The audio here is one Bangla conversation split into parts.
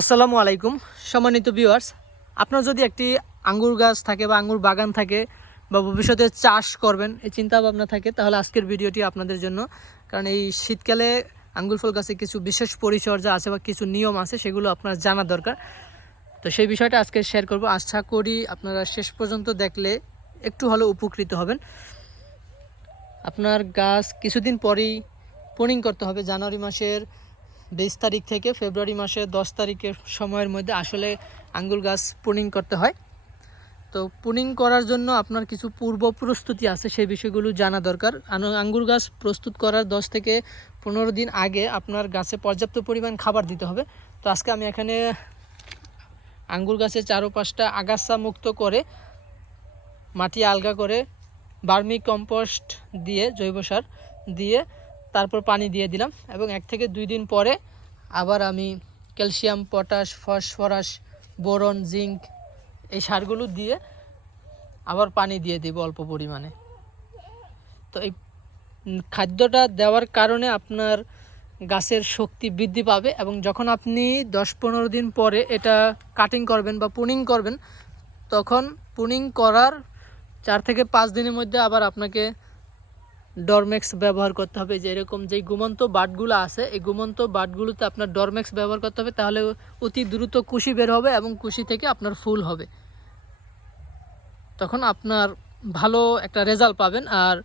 আসসালামু আলাইকুম সম্মানিত ভিউয়ার্স, আপনার যদি একটি আঙ্গুর গাছ থাকে বা আঙ্গুর বাগান থাকে বা ভবিষ্যতে চাষ করবেন এই চিন্তা ভাবনা থাকে, তাহলে আজকের ভিডিওটি আপনাদের জন্য। কারণ এই শীতকালে আঙ্গুর ফল গাছে কিছু বিশেষ পরিচর্যা আছে বা কিছু নিয়ম আছে, সেগুলো আপনার জানা দরকার। তো সেই বিষয়টা আজকে শেয়ার করব। আশা করি আপনারা শেষ পর্যন্ত দেখলে একটু হলেও উপকৃত হবেন। আপনার গাছ কিছুদিন পরেই প্রুনিং করতে হবে। জানুয়ারি মাসের 20 তারিখ থেকে ফেব্রুয়ারি মাসের 10 তারিখের সময়ের মধ্যে আসলে আঙ্গুর গাছ প্রুনিং করতে হয়। তো প্রুনিং করার জন্য আপনার কিছু পূর্ব প্রস্তুতি আছে, সেই বিষয়গুলো জানা দরকার। আঙ্গুর গাছ প্রস্তুত করার 10 থেকে 15 দিন আগে আপনার গাছে পর্যাপ্ত পরিমাণ খাবার দিতে হবে। তো আজকে আমি এখানে আঙ্গুর গাছের চারপাশটা আগাছা মুক্ত করে মাটি আলগা করে ভার্মি কম্পোস্ট দিয়ে জৈব সার দিয়ে তারপর পানি দিয়ে দিলাম, এবং 1 থেকে 2 দিন পরে আবার আমি calcium, potash, phosphorus, boron, zinc এই সারগুলো দিয়ে আবার পানি দিয়ে দেব অল্প পরিমাণে। তো এই খাদ্যটা দেওয়ার কারণে আপনার গাছের শক্তি বৃদ্ধি পাবে, এবং যখন আপনি 10-15 দিন পরে এটা কাটিং করবেন বা প্রুনিং করবেন, তখন প্রুনিং করার 4 থেকে 5 দিনের মধ্যে আবার আপনাকে ডরমেক্স ব্যবহার করতে হবে। যে এরকম যেই ঘুমন্ত বাটগুলো আছে, এই ঘুমন্ত বাটগুলোতে আপনার ডরমেক্স ব্যবহার করতে হবে, তাহলে অতি দ্রুত কুশি বের হবে এবং কুশি থেকে আপনার ফুল হবে। তখন আপনার ভালো একটা রেজাল্ট পাবেন। আর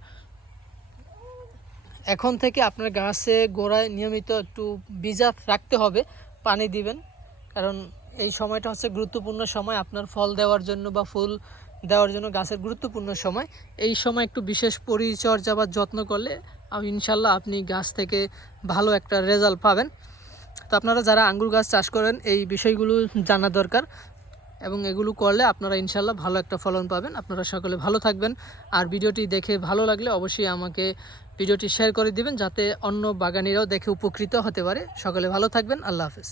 এখন থেকে আপনার গাছে গোড়ায় নিয়মিত একটু বীজা রাখতে হবে, পানি দিবেন, কারণ এই সময়টা হচ্ছে গুরুত্বপূর্ণ সময় আপনার ফল দেওয়ার জন্য বা ফুল দেওয়ার জন্য গাছের গুরুত্বপূর্ণ সময়। এই সময় একটু বিশেষ পরিচর্যা বা যত্ন করলে ইনশাল্লাহ আপনি গাছ থেকে ভালো একটা রেজাল্ট পাবেন। তো আপনারা যারা আঙ্গুর গাছ চাষ করেন এই বিষয়গুলো জানা দরকার, এবং এগুলো করলে আপনারা ইনশাল্লাহ ভালো একটা ফলন পাবেন। আপনারা সকলে ভালো থাকবেন। আর ভিডিওটি দেখে ভালো লাগলে অবশ্যই আমাকে ভিডিওটি শেয়ার করে দিবেন, যাতে অন্য বাগানিরাও দেখে উপকৃত হতে পারে। সকলে ভালো থাকবেন। আল্লাহ হাফেজ।